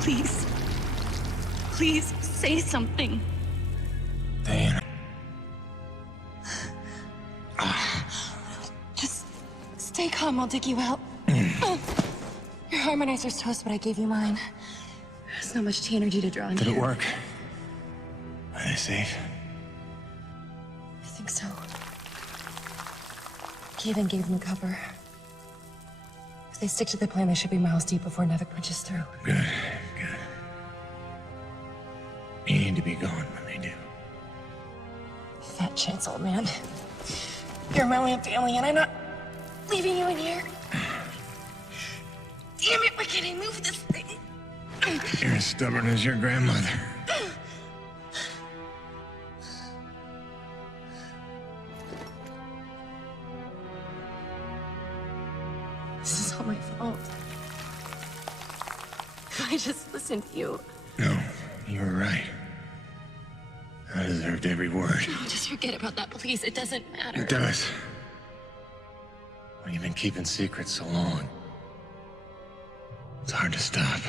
Please. Please say something. Diana. Just stay calm, I'll dig you out. Your harmonizer's toast, but I gave you mine. There's not much energy to draw on. Did it work? Are they safe? I think so. E.D.N gave them cover. If they stick to the plan, they should be miles deep before Nevik punches through. Good, good. You need to be gone when they do. Fat chance, old man. You're my only family, and I'm not leaving you in here. Damn it, why can't I move this thing? You're as stubborn as your grandmother. This is all my fault. If I just listened to you. No, you were right. I deserved every word. No, just forget about that, please. It doesn't matter. It does. Well, you've been keeping secrets so long. It's hard to stop.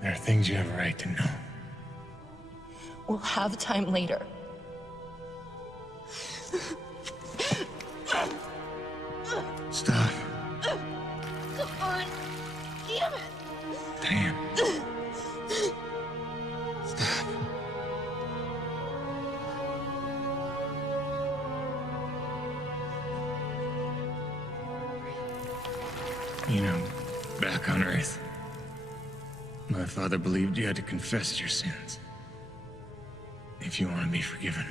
There are things you have a right to know. We'll have time later. Stop. Come on. Damn it. Damn. Stop. You know, back on Earth, my father believed you had to confess your sins if you want to be forgiven.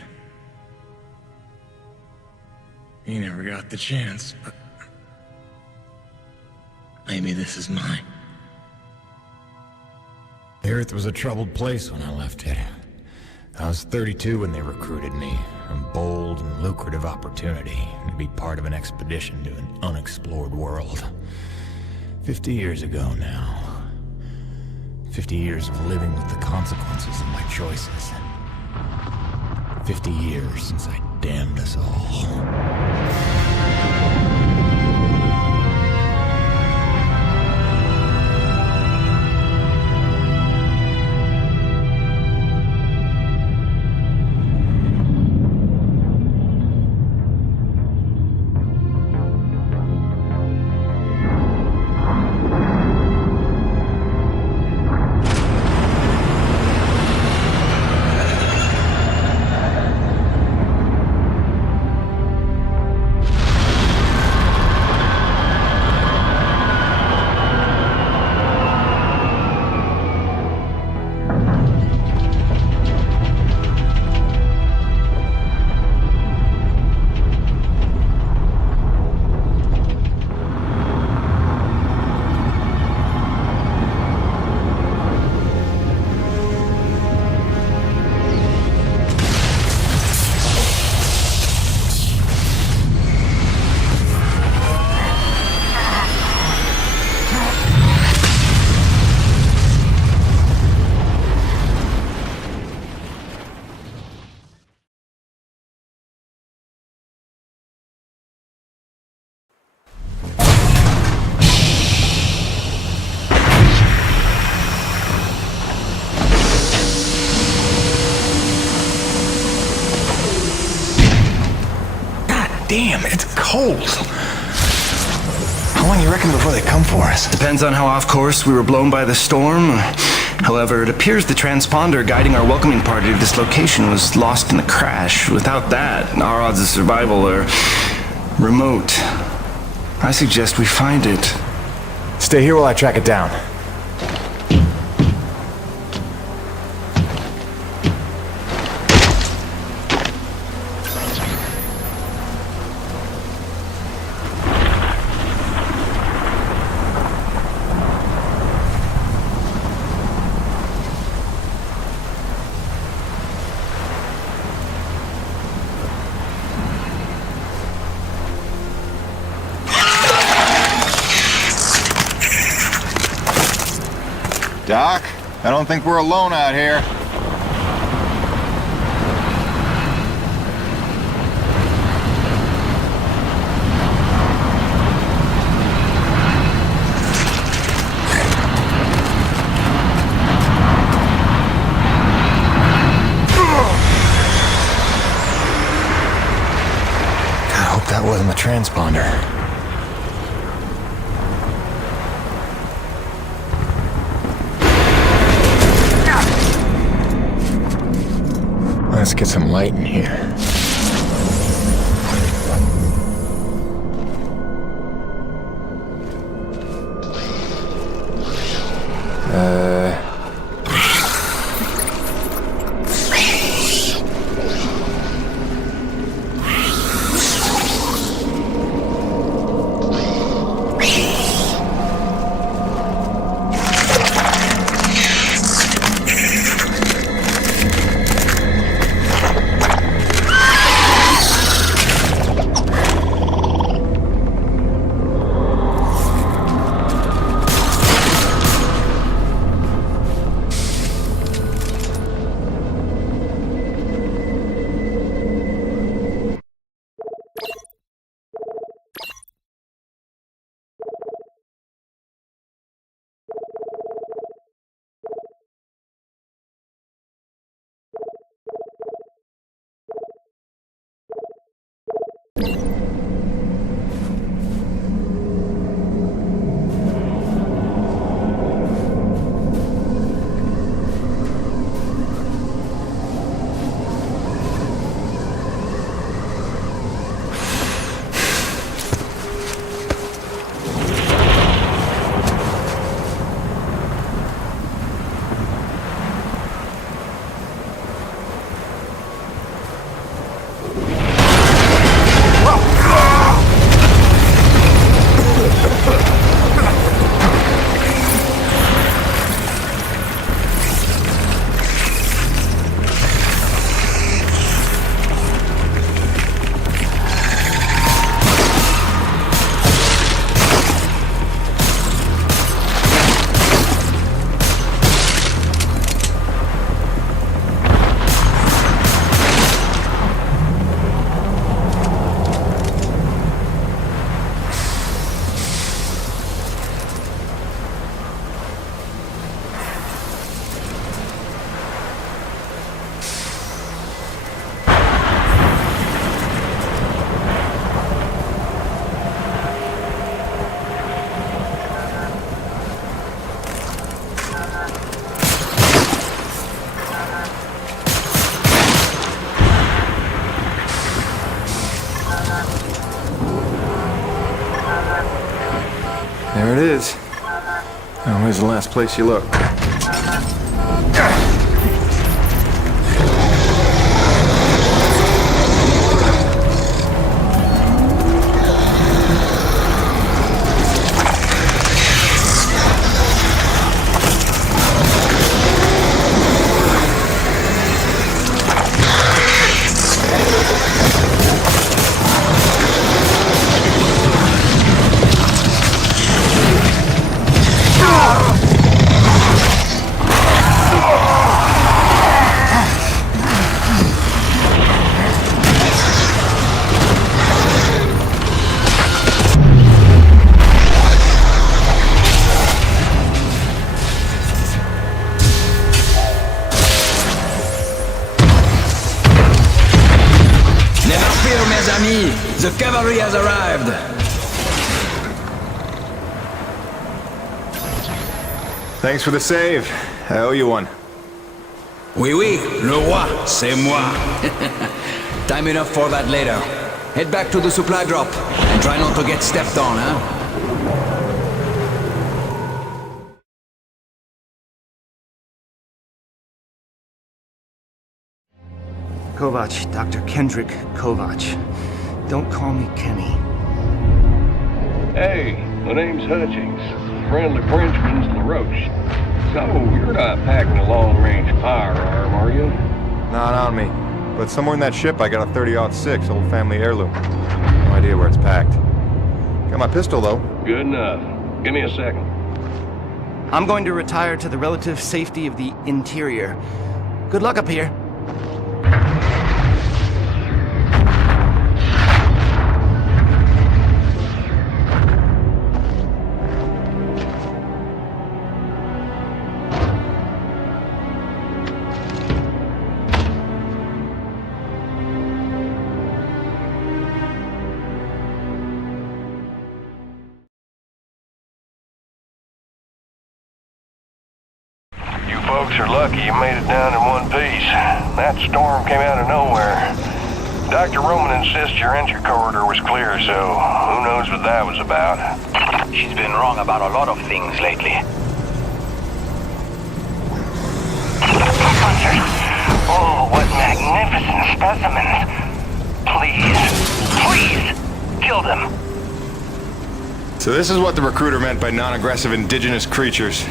He never got the chance, but maybe this is mine. The Earth was a troubled place when I left it. I was 32 when they recruited me. A bold and lucrative opportunity to be part of an expedition to an unexplored world. 50 years ago now. 50 years of living with the consequences of my choices. 50 years since I damned us all. Damn, it's cold. How long you reckon before they come for us? Depends on how off course we were blown by the storm. However, it appears the transponder guiding our welcoming party to this location was lost in the crash. Without that, our odds of survival are remote. I suggest we find it. Stay here while I track it down. Doc, I don't think we're alone out here. transponder. Let's get some light in here. There it is. Now, where's the last place you look? The cavalry has arrived! Thanks for the save. I owe you one. Oui, oui, le roi, c'est moi. Time enough for that later. Head back to the supply drop and try not to get stepped on, huh? Kovac, Dr. Kendrick Kovac. Don't call me Kenny. Hey, my name's Hutchings. Friendly Frenchman's LaRoche. So, you're not packing a long-range firearm, are you? Not on me. But somewhere in that ship I got a 30-06 old family heirloom. No idea where it's packed. Got my pistol, though. Good enough. Give me a second. I'm going to retire to the relative safety of the interior. Good luck up here. folks are lucky you made it down in one piece. That storm came out of nowhere. Dr. Roman insists your entry corridor was clear, so who knows what that was about. She's been wrong about a lot of things lately. Hunter. Oh, what magnificent specimens. Please, kill them. So this is what the recruiter meant by non-aggressive indigenous creatures.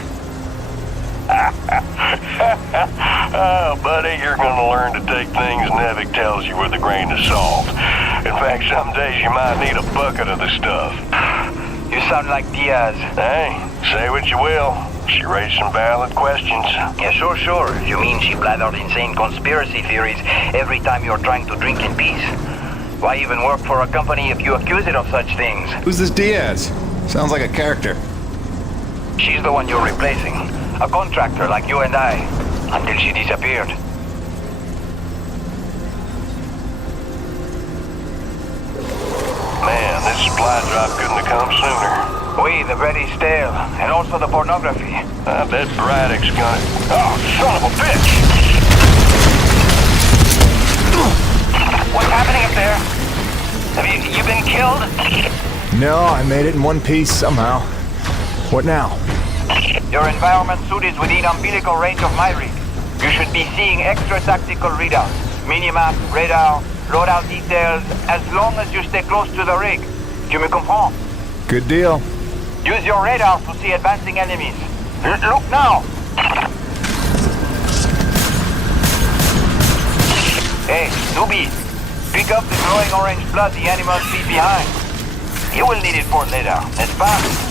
Oh, buddy, you're gonna learn to take things Nevik tells you with a grain of salt. In fact, some days you might need a bucket of the stuff. You sound like Diaz. Hey, say what you will. She raised some valid questions. Yeah, sure. You mean she blathered insane conspiracy theories every time you're trying to drink in peace? Why even work for a company if you accuse it of such things? Who's this Diaz? Sounds like a character. She's the one you're replacing. A contractor like you and I. Until she disappeared. Man, this supply drop couldn't have come sooner. Oui, the bread is stale. And also the pornography. I bet Braddock's gonna... Oh, son of a bitch! What's happening up there? Have you been killed? No, I made it in one piece somehow. What now? Your environment suit is within umbilical range of my rig. You should be seeing extra tactical readouts. Minimap, radar, loadout details, as long as you stay close to the rig. Tu me comprends? Good deal. Use your radar to see advancing enemies. Look now! Hey, newbie. Pick up the glowing orange blood the animals leave behind. You will need it for later, n'est-ce pas?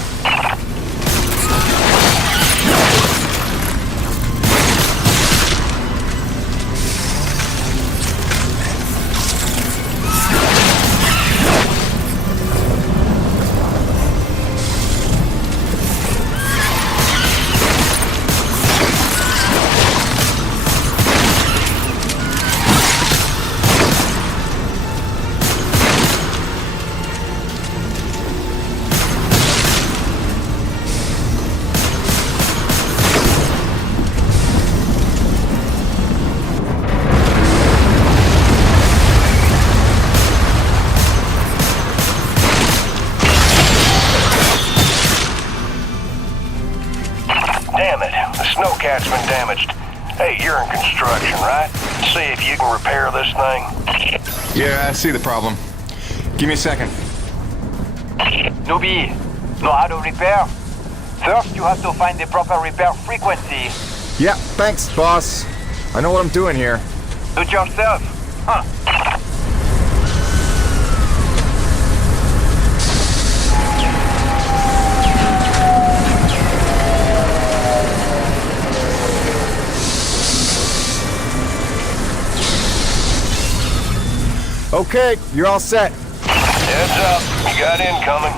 Damn it, the snowcat's been damaged. Hey, you're in construction, right? See if you can repair this thing. Yeah, I see the problem. Give me a second. Newbie, know how to repair? First, you have to find the proper repair frequency. Yeah, thanks, boss. I know what I'm doing here. Do it yourself. Huh. Okay, you're all set. Heads up, you got incoming.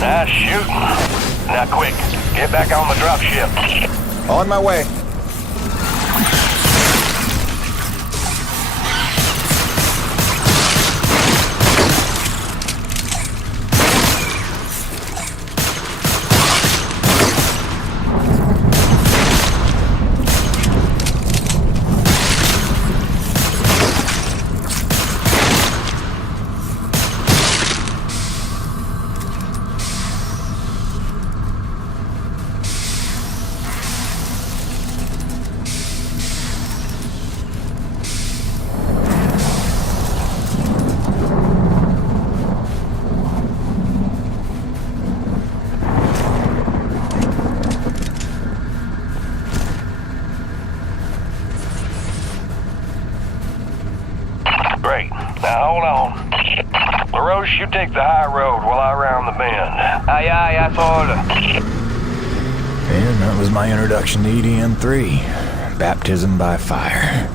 Nice shooting. Now quick, get back on the dropship. On my way. Great. Now hold on. LaRoche, you take the high road while I round the bend. Aye, asshole. And that was my introduction to E.D.N. 3. Baptism by fire.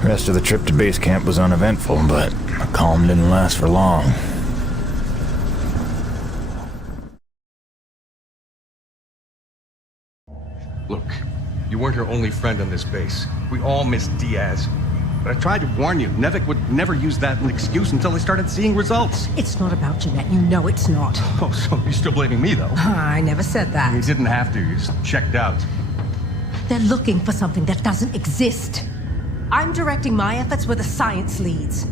The rest of the trip to base camp was uneventful, but the calm didn't last for long. Look, you weren't her only friend on this base. We all miss Diaz. But I tried to warn you. Nevik would never use that as an excuse until they started seeing results. It's not about Jeanette. You know it's not. Oh, so you're still blaming me, though? I never said that. You didn't have to. You just checked out. They're looking for something that doesn't exist. I'm directing my efforts where the science leads.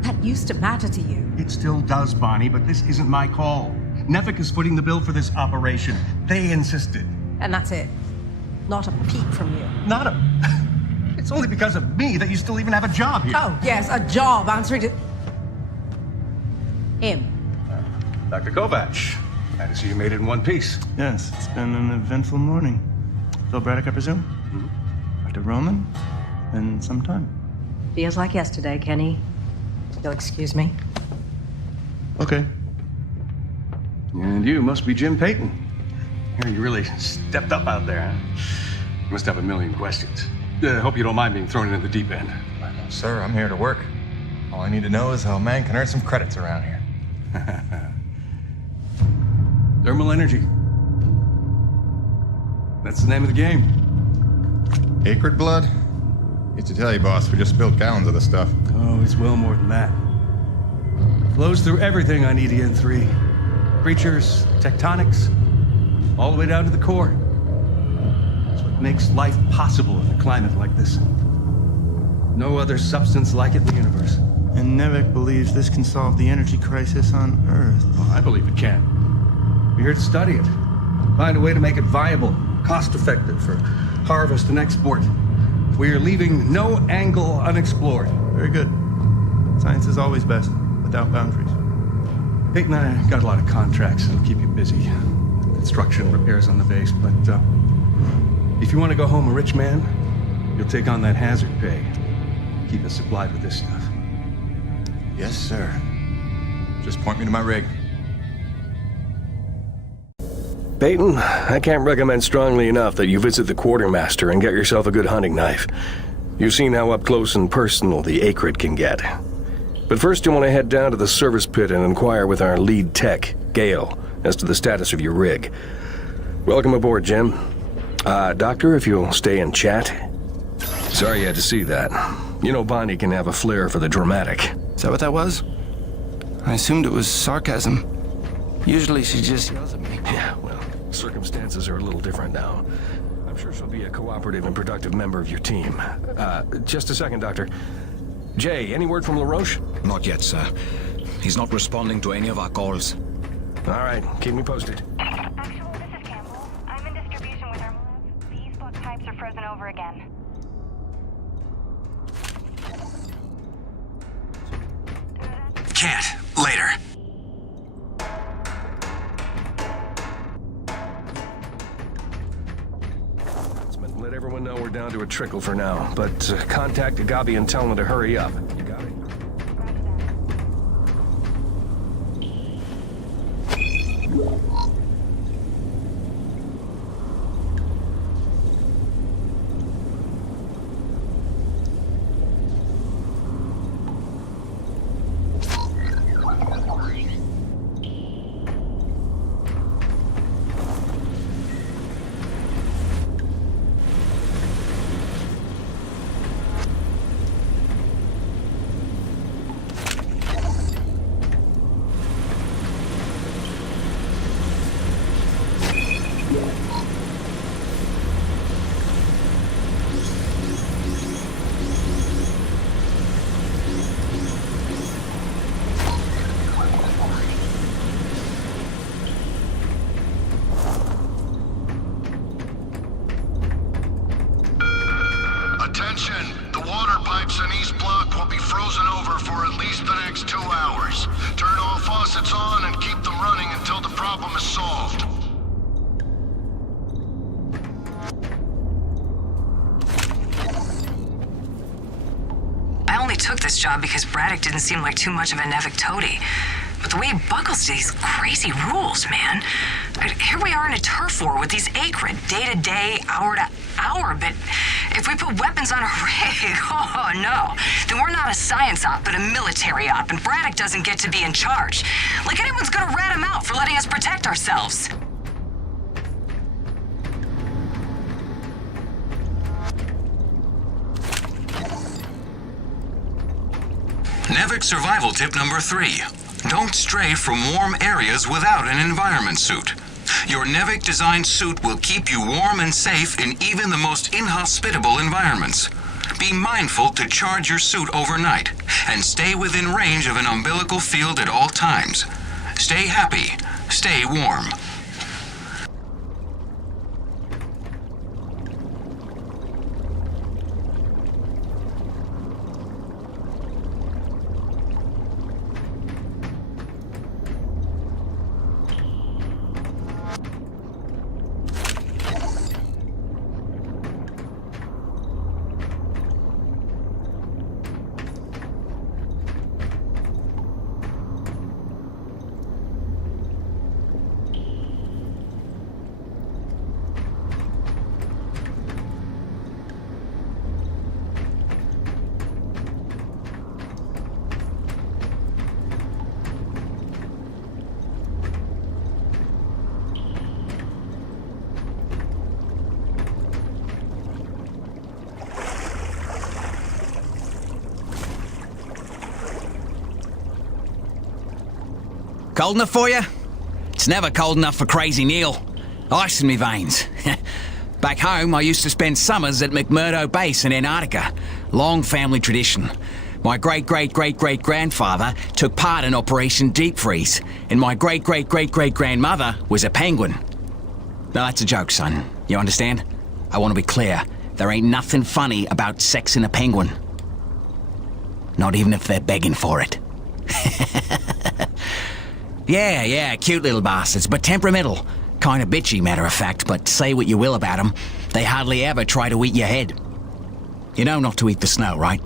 That used to matter to you. It still does, Bonnie, but this isn't my call. Nevik is footing the bill for this operation. They insisted. And that's it. Not a peep from you. Not a... It's only because of me that you still even have a job here. Oh, yes, a job answering to... him. Dr. Kovac, glad to see you made it in one piece. Yes, it's been an eventful morning. Phil Braddock, I presume? Mm-hmm. Dr. Roman? Been some time. Feels like yesterday, Kenny. You'll excuse me. Okay. And you must be Jim Payton. You really stepped up out there, huh? You must have a million questions. Hope you don't mind being thrown into the deep end. Sir, I'm here to work. All I need to know is how a man can earn some credits around here. Thermal energy. That's the name of the game. Acrid blood? Used to tell you, boss, we just spilled gallons of the stuff. Oh, it's well more than that. Flows through everything on E.D.N. 3. Creatures, tectonics, all the way down to the core. It's what makes life possible in a climate like this. No other substance like it in the universe. And Nevik believes this can solve the energy crisis on Earth. Oh, I believe it can. We're here to study it. Find a way to make it viable, cost-effective for harvest and export. We're leaving no angle unexplored. Very good. Science is always best, without boundaries. Peyton and I got a lot of contracts that'll keep you busy. Construction, repairs on the base, but if you want to go home a rich man, you'll take on that hazard pay. Keep us supplied with this stuff. Yes, sir. Just point me to my rig. Peyton, I can't recommend strongly enough that you visit the quartermaster and get yourself a good hunting knife. You've seen how up close and personal the acrid can get. But first you want to head down to the service pit and inquire with our lead tech, Gale, as to the status of your rig. Welcome aboard, Jim. Doctor, if you'll stay and chat. Sorry you had to see that. You know Bonnie can have a flair for the dramatic. Is that what that was? I assumed it was sarcasm. Usually she just yells at me. Yeah, well, circumstances are a little different now. I'm sure she'll be a cooperative and productive member of your team. Just a second, Doctor. Jay, any word from LaRoche? Not yet, sir. He's not responding to any of our calls. All right, keep me posted. Actual, this is Campbell. I'm in distribution with our moves. These block pipes are frozen over again. Can't. Later. Let everyone know we're down to a trickle for now, but contact Agabi and tell them to hurry up. You got it? Because Braddock didn't seem like too much of a Nevik toady. But the way he buckles to these crazy rules, man. Here we are in a turf war with these Acrid, day to day, hour to hour, but if we put weapons on a rig, oh no, then we're not a science op, but a military op, and Braddock doesn't get to be in charge. Like anyone's gonna rat him out for letting us protect ourselves. NEVIC survival tip number 3. Don't stray from warm areas without an environment suit. Your NEVIC-designed suit will keep you warm and safe in even the most inhospitable environments. Be mindful to charge your suit overnight and stay within range of an umbilical field at all times. Stay happy. Stay warm. Cold enough for you? It's never cold enough for Crazy Neil. Ice in me veins. Back home, I used to spend summers at McMurdo Base in Antarctica. Long family tradition. My great-great-great-great-grandfather took part in Operation Deep Freeze, and my great-great-great-great-grandmother was a penguin. Now that's a joke, son. You understand? I want to be clear. There ain't nothing funny about sexing a penguin. Not even if they're begging for it. Yeah, cute little bastards, but temperamental. Kind of bitchy, matter of fact, but say what you will about them, they hardly ever try to eat your head. You know not to eat the snow, right?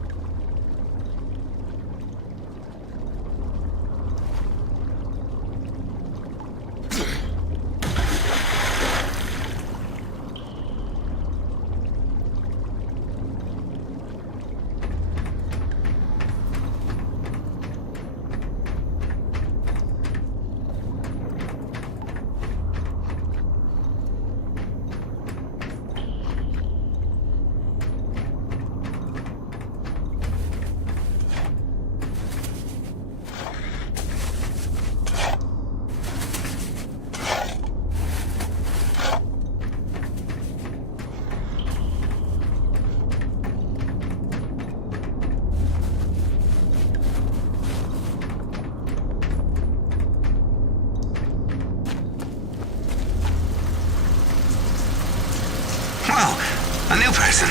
A new person.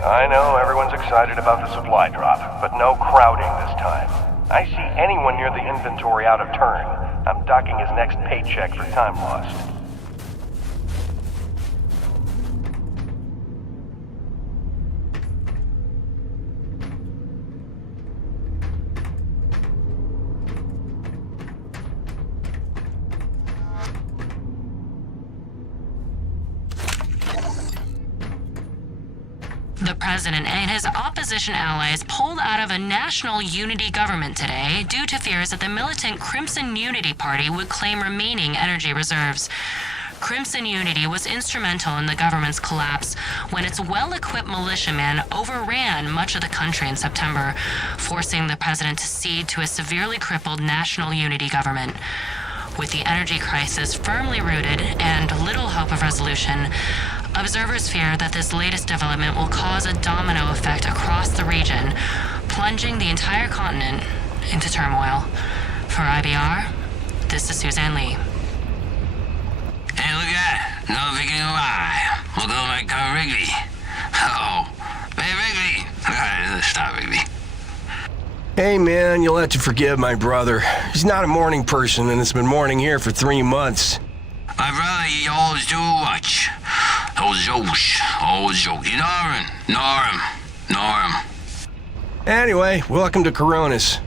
I know everyone's excited about the supply drop, but no crowding this time. I see anyone near the inventory out of turn. I'm docking his next paycheck for time lost. The president and his opposition allies pulled out of a national unity government today due to fears that the militant Crimson Unity Party would claim remaining energy reserves. Crimson Unity was instrumental in the government's collapse when its well-equipped militiamen overran much of the country in September, forcing the president to cede to a severely crippled national unity government. With the energy crisis firmly rooted and little hope of resolution, Observers fear that this latest development will cause a domino effect across the region, plunging the entire continent into turmoil. For IBR, this is Suzanne Lee. Hey, look at it. No thinking why. Look at my car, Wrigley. Uh-oh. Hey, Wrigley. Stop, Wrigley. Hey, man, you'll have to forgive my brother. He's not a morning person, and it's been morning here for 3 months. My brother, he always do much. Always joke. Ignore him. Anyway, welcome to Coronis.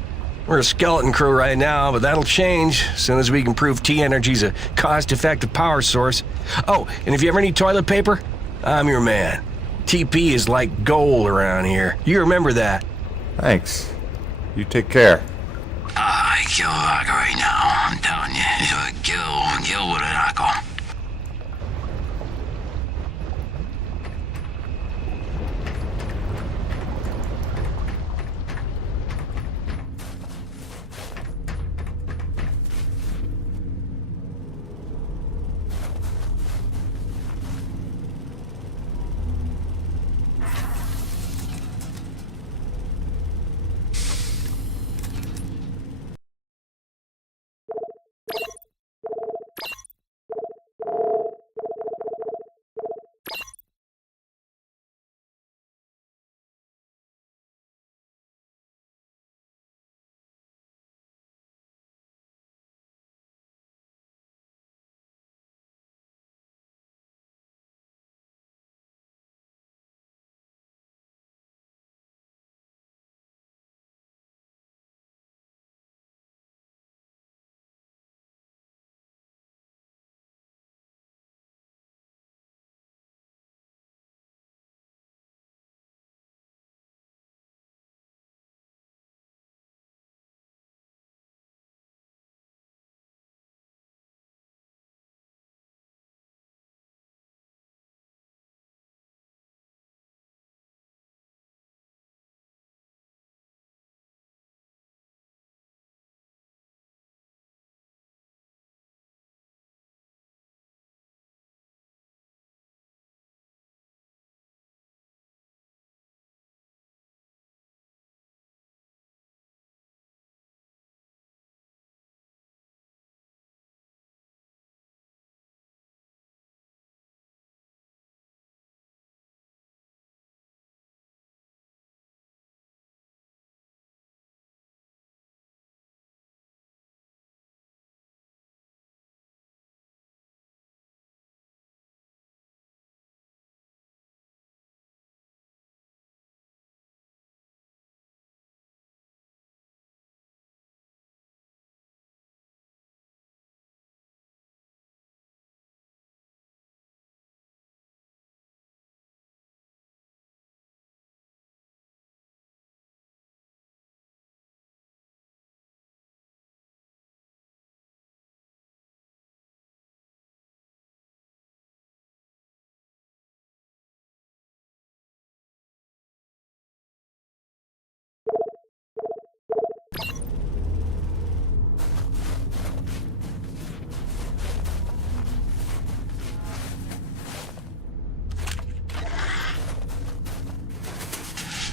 We're a skeleton crew right now, but that'll change as soon as we can prove T-Energy's a cost-effective power source. Oh, and if you ever need toilet paper, I'm your man. TP is like gold around here. You remember that. Thanks. You take care. I kill Rocco right now. I'm telling you. He's gonna kill with a Rocco.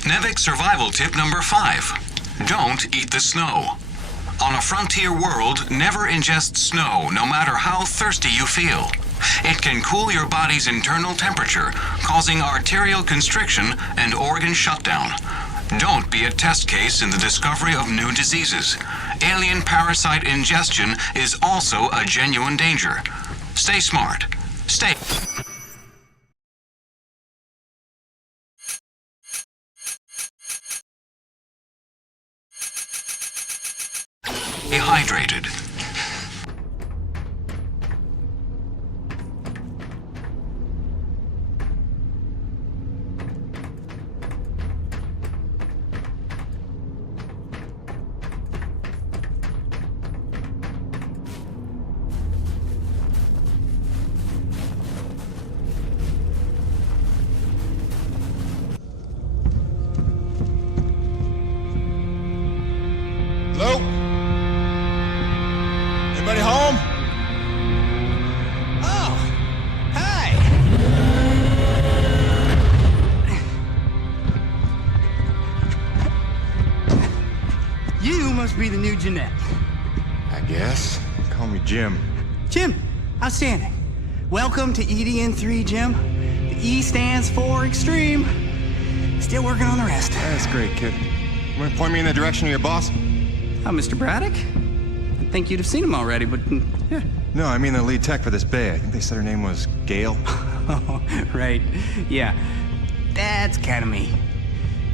Nevik survival tip number 5. Don't eat the snow. On a frontier world, never ingest snow, no matter how thirsty you feel. It can cool your body's internal temperature, causing arterial constriction and organ shutdown. Don't be a test case in the discovery of new diseases. Alien parasite ingestion is also a genuine danger. Stay smart. Stay... hydrated. Hello? You must be the new Jeanette. I guess. Call me Jim. Jim, outstanding. Welcome to E.D.N. 3, Jim. The E stands for extreme. Still working on the rest. That's great, kid. You want to point me in the direction of your boss? Oh, Mr. Braddock? I think you'd have seen him already, but yeah. No, I mean the lead tech for this bay. I think they said her name was Gail. Oh, right. Yeah. That's kind of me.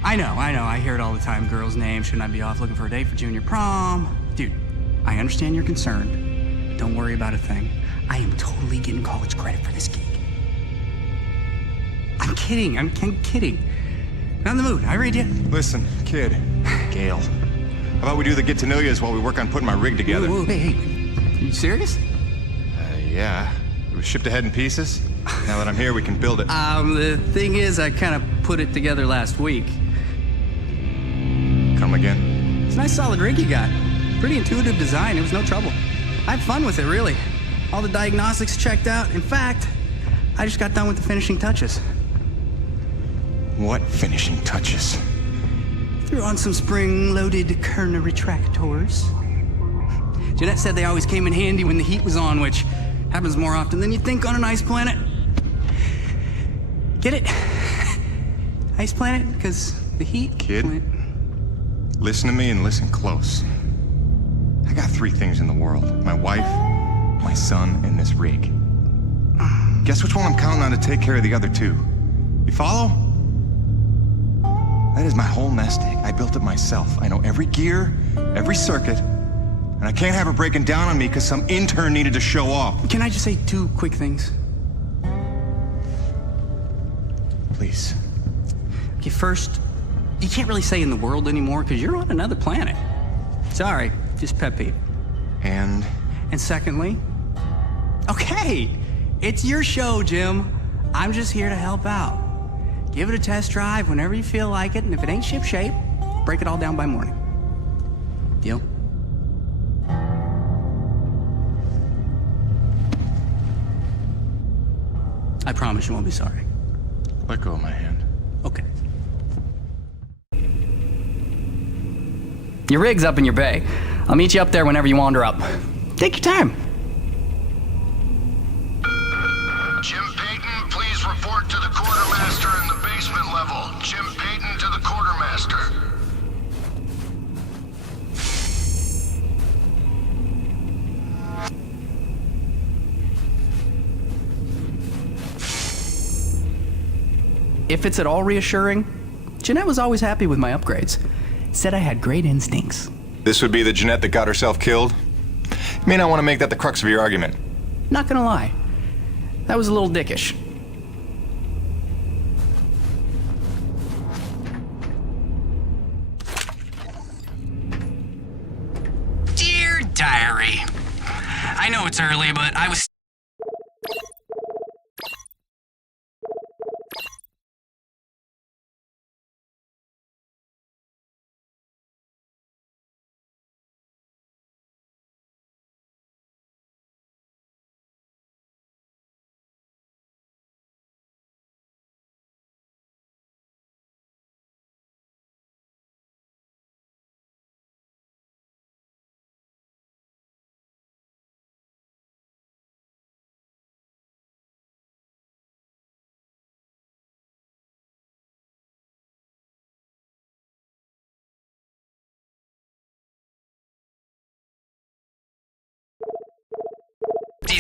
I know. I hear it all the time. Girls' names. Shouldn't I be off looking for a date for junior prom? Dude, I understand you're concerned. Don't worry about a thing. I am totally getting college credit for this gig. I'm kidding. I'm kidding. Not in the mood. I read you. Listen, kid. Gail. How about we do the get-to-know-yous while we work on putting my rig together? Whoa, hey. Are you serious? Yeah. It was shipped ahead in pieces. Now that I'm here, we can build it. The thing is, I kind of put it together last week. Come again? It's a nice solid rig you got. Pretty intuitive design. It was no trouble. I had fun with it, really. All the diagnostics checked out. In fact, I just got done with the finishing touches. What finishing touches? Threw on some spring-loaded Kerner retractors. Jeanette said they always came in handy when the heat was on, which happens more often than you'd think on an ice planet. Get it? Ice planet? Because the heat... Kid, listen to me and listen close. I got 3 things in the world. My wife, my son, and this rig. Guess which one I'm counting on to take care of the other 2? You follow? That is my whole nest egg. I built it myself. I know every gear, every circuit, and I can't have her breaking down on me because some intern needed to show off. Can I just say 2 quick things? Please. Okay, first, you can't really say in the world anymore because you're on another planet. Sorry, just pet peeve. And secondly, okay, it's your show, Jim. I'm just here to help out. Give it a test drive whenever you feel like it, and if it ain't ship-shape, break it all down by morning. Deal? I promise you won't be sorry. Let go of my hand. Okay. Your rig's up in your bay. I'll meet you up there whenever you wander up. Take your time. Jim Payton, please report to the quartermaster in the basement level. Jim Payton to the quartermaster. If it's at all reassuring, Jeanette was always happy with my upgrades. Said I had great instincts. This would be the Jeanette that got herself killed? You may not want to make that the crux of your argument. Not gonna lie. That was a little dickish. Dear Diary, I know it's early, but I was...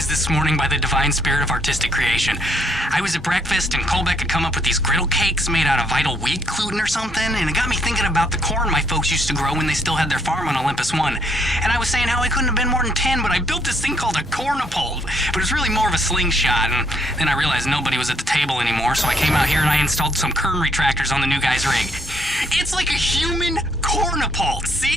this morning by the divine spirit of artistic creation. I was at breakfast and Colbeck had come up with these griddle cakes made out of vital wheat gluten or something, and it got me thinking about the corn my folks used to grow when they still had their farm on Olympus 1. And I was saying how I couldn't have been more than 10, but I built this thing called a cornapole, but it's really more of a slingshot, and then I realized nobody was at the table anymore, so I came out here and I installed some kern retractors on the new guy's rig. It's like a human cornapole, see?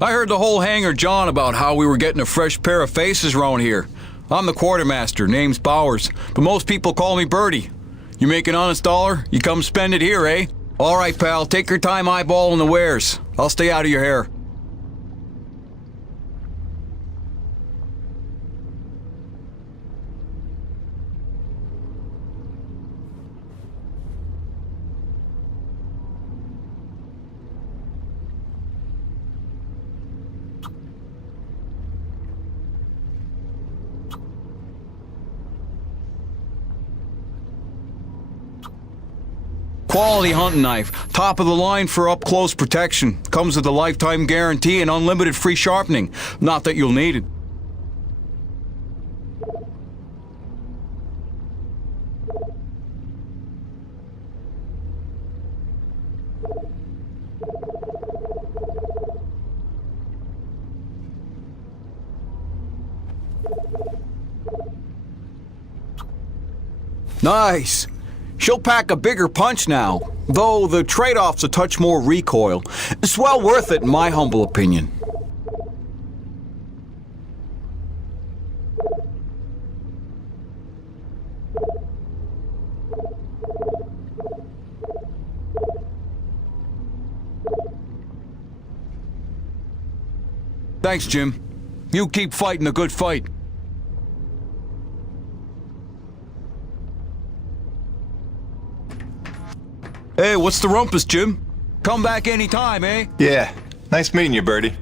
I heard the whole hangar John about how we were getting a fresh pair of faces around here. I'm the quartermaster, name's Bowers, but most people call me Birdie. You make an honest dollar, you come spend it here, eh? All right, pal, take your time eyeballing the wares. I'll stay out of your hair. Quality hunting knife. Top of the line for up-close protection. Comes with a lifetime guarantee and unlimited free sharpening. Not that you'll need it. Nice. She'll pack a bigger punch now, though the trade-off's a touch more recoil. It's well worth it in my humble opinion. Thanks, Jim. You keep fighting a good fight. Hey, what's the rumpus, Jim? Come back anytime, eh? Yeah. Nice meeting you, Birdie.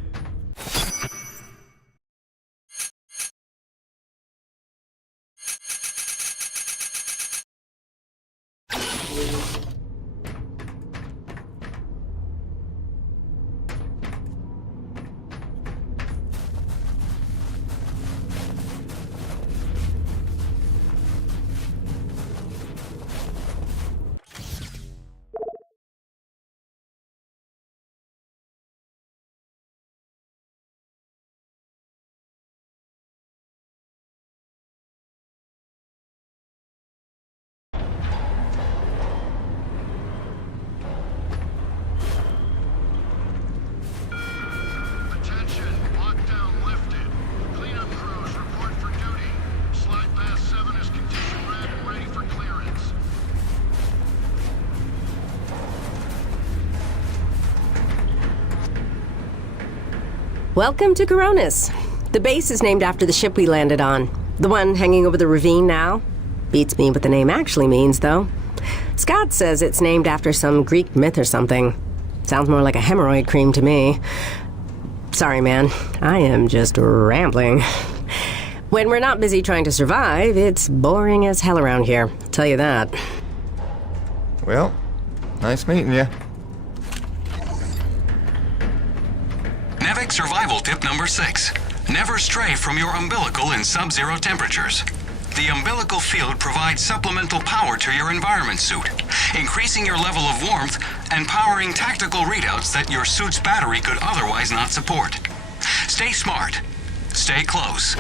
Welcome to Coronis. The base is named after the ship we landed on. The one hanging over the ravine now. Beats me what the name actually means, though. Scott says it's named after some Greek myth or something. Sounds more like a hemorrhoid cream to me. Sorry, man. I am just rambling. When we're not busy trying to survive, it's boring as hell around here. I'll tell you that. Well, nice meeting you. NEVIC survival tip number 6. Never stray from your umbilical in sub-zero temperatures. The umbilical field provides supplemental power to your environment suit, increasing your level of warmth and powering tactical readouts that your suit's battery could otherwise not support. Stay smart. Stay close.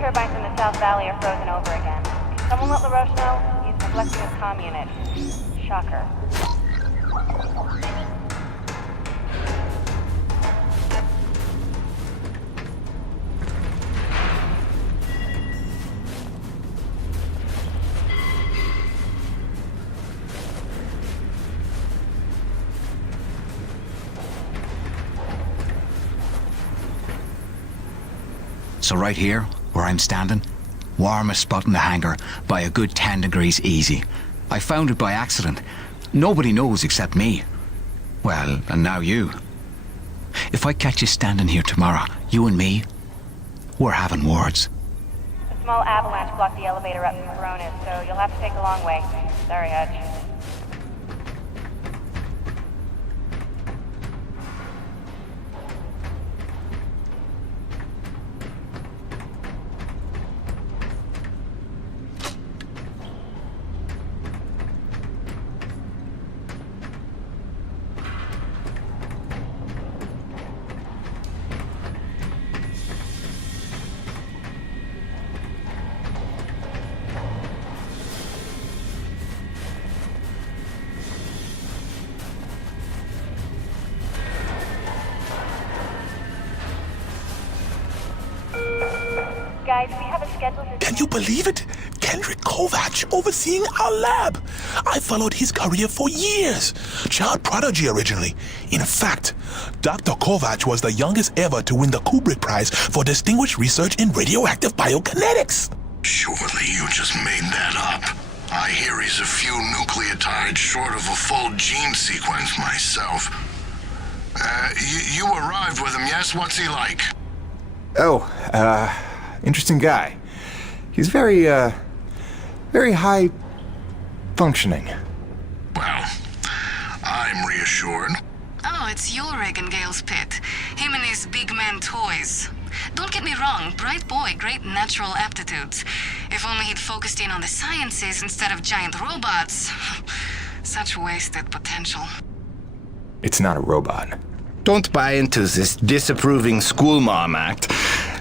Turbines in the South Valley are frozen over again. Can someone let LaRoche know? He's neglecting his comm unit. Shocker. So right here, where I'm standing, warmest spot in the hangar by a good 10 degrees easy. I found it by accident. Nobody knows except me. Well, and now you. If I catch you standing here tomorrow, you and me, we're having words. A small avalanche blocked the elevator up from Coronis, so you'll have to take a long way. Sorry, Hutch. Guys, we have a scheduled... Can you believe it? Kendrick Kovach overseeing our lab. I followed his career for years. Child prodigy originally. In fact, Dr. Kovach was the youngest ever to win the Kubrick Prize for distinguished research in radioactive biokinetics. Surely you just made that up. I hear he's a few nucleotides short of a full gene sequence myself. You arrived with him, yes? What's he like? Interesting guy. He's very high functioning. Well, I'm reassured. Oh, it's Ulrich and Gale's pit. Him and his big man toys. Don't get me wrong, bright boy, great natural aptitudes. If only he'd focused in on the sciences instead of giant robots. Such wasted potential. It's not a robot. Don't buy into this disapproving school mom act.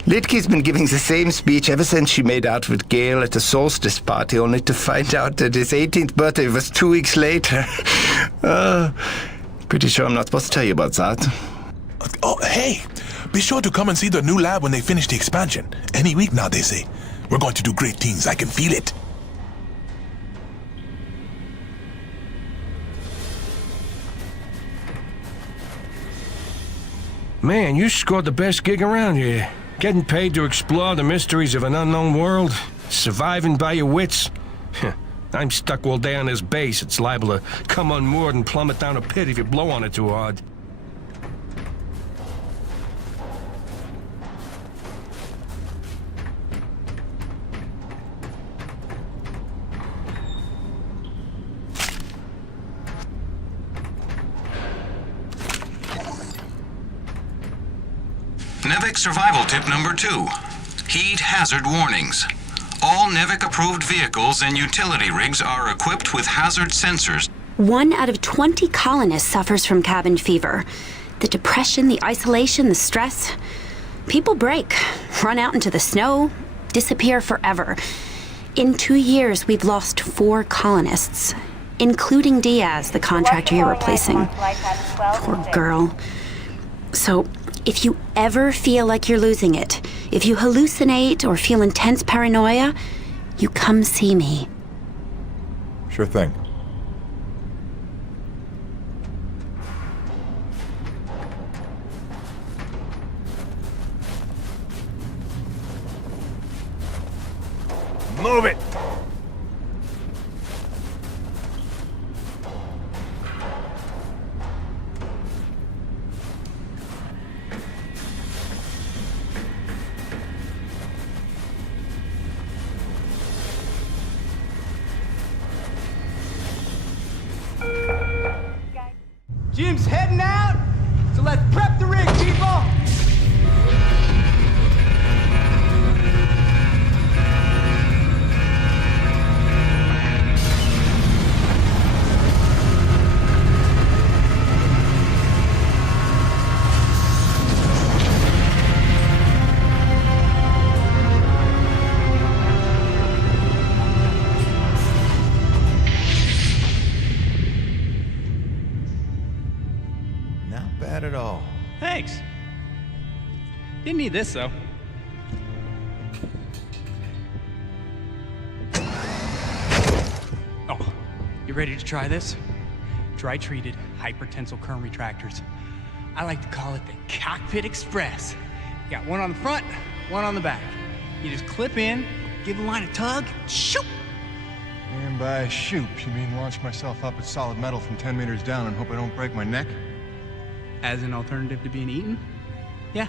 Litke's been giving the same speech ever since she made out with Gale at the solstice party, only to find out that his 18th birthday was 2 weeks later. Pretty sure I'm not supposed to tell you about that. Oh, hey, be sure to come and see the new lab when they finish the expansion. Any week now, they say. We're going to do great things. I can feel it. Man, you scored the best gig around here. Getting paid to explore the mysteries of an unknown world. Surviving by your wits. I'm stuck all day on this base. It's liable to come unmoored and plummet down a pit if you blow on it too hard. NEVIC survival tip number 2. Heed hazard warnings. All NEVIC-approved vehicles and utility rigs are equipped with hazard sensors. 1 out of 20 colonists suffers from cabin fever. The depression, the isolation, the stress. People break, run out into the snow, disappear forever. In 2 years, we've lost 4 colonists, including Diaz, the contractor you're replacing. Poor girl. So, if you ever feel like you're losing it, if you hallucinate or feel intense paranoia, you come see me. Sure thing. Move it! Jim's heading out, so let's prep the rig, people! Not at all. Thanks. Didn't need this, though. Oh, you ready to try this? Dry-treated hypertensile current retractors. I like to call it the Cockpit Express. You got one on the front, one on the back. You just clip in, give the line a tug, shoot! And by shoot, you mean launch myself up at solid metal from 10 meters down and hope I don't break my neck? As an alternative to being eaten? Yeah.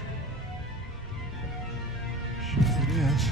Sure it is.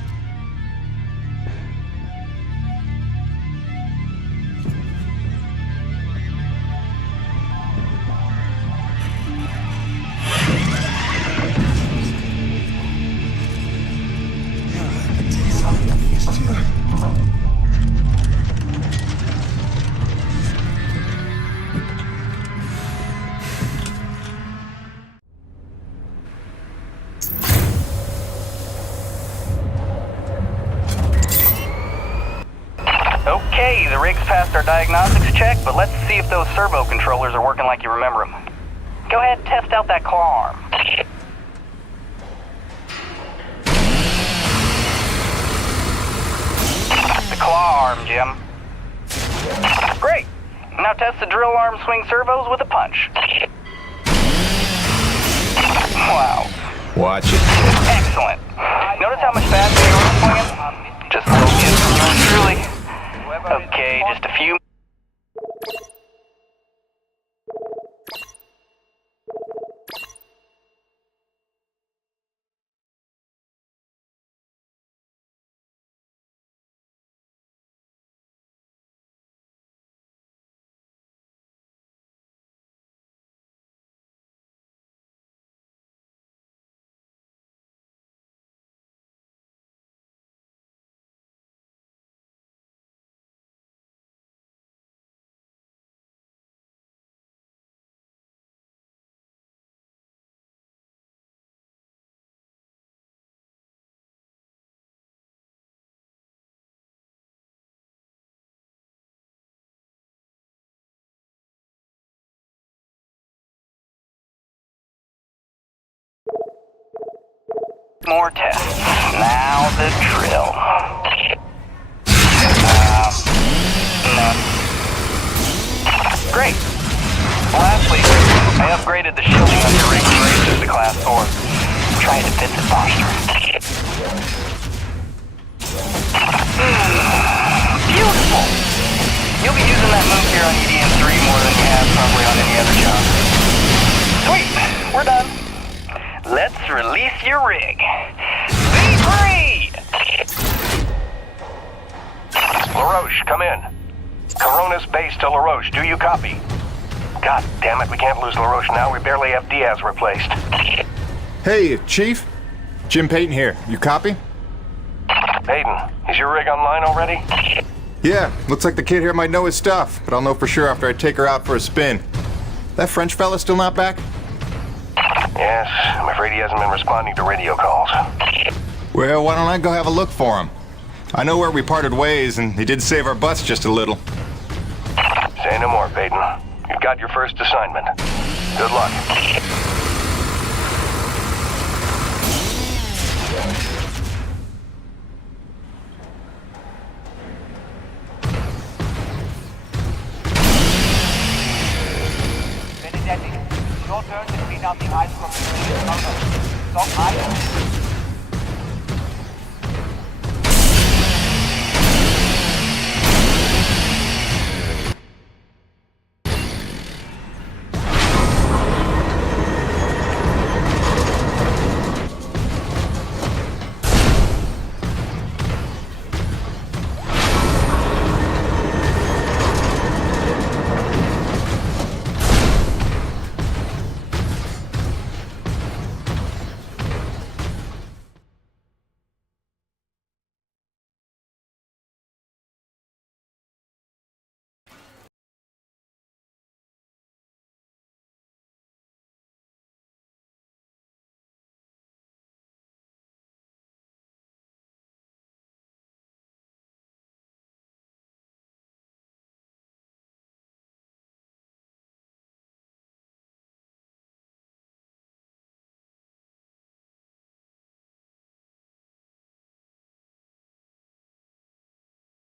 Okay, the rig's passed our diagnostics check, but let's see if those servo controllers are working like you remember them. Go ahead and test out that claw arm. The arm, Jim. Great. Now test the drill arm swing servos with a punch. Wow. Watch it. Excellent. Notice how much faster you're swinging? Just focus. Truly. Okay, just a few. More tests. Now the drill. No. Great. Lastly, I upgraded the shielding on your rig braces to Class 4. Try a defensive posture. Beautiful! You'll be using that move here on E.D.N 3 more than you have probably on any other job. Sweet! We're done. Let's release your rig. Be free! LaRoche, come in. Coronis base to LaRoche. Do you copy? God damn it, we can't lose LaRoche now. We barely have Diaz replaced. Hey, Chief. Jim Payton here. You copy? Payton, is your rig online already? Yeah, looks like the kid here might know his stuff, but I'll know for sure after I take her out for a spin. That French fella still not back? Yes, I'm afraid he hasn't been responding to radio calls. Well, why don't I go have a look for him? I know where we parted ways, and he did save our butts just a little. Say no more, Payton. You've got your first assignment. Good luck. Benedetti, your turn to clean out the ice from the motor. Stop ice.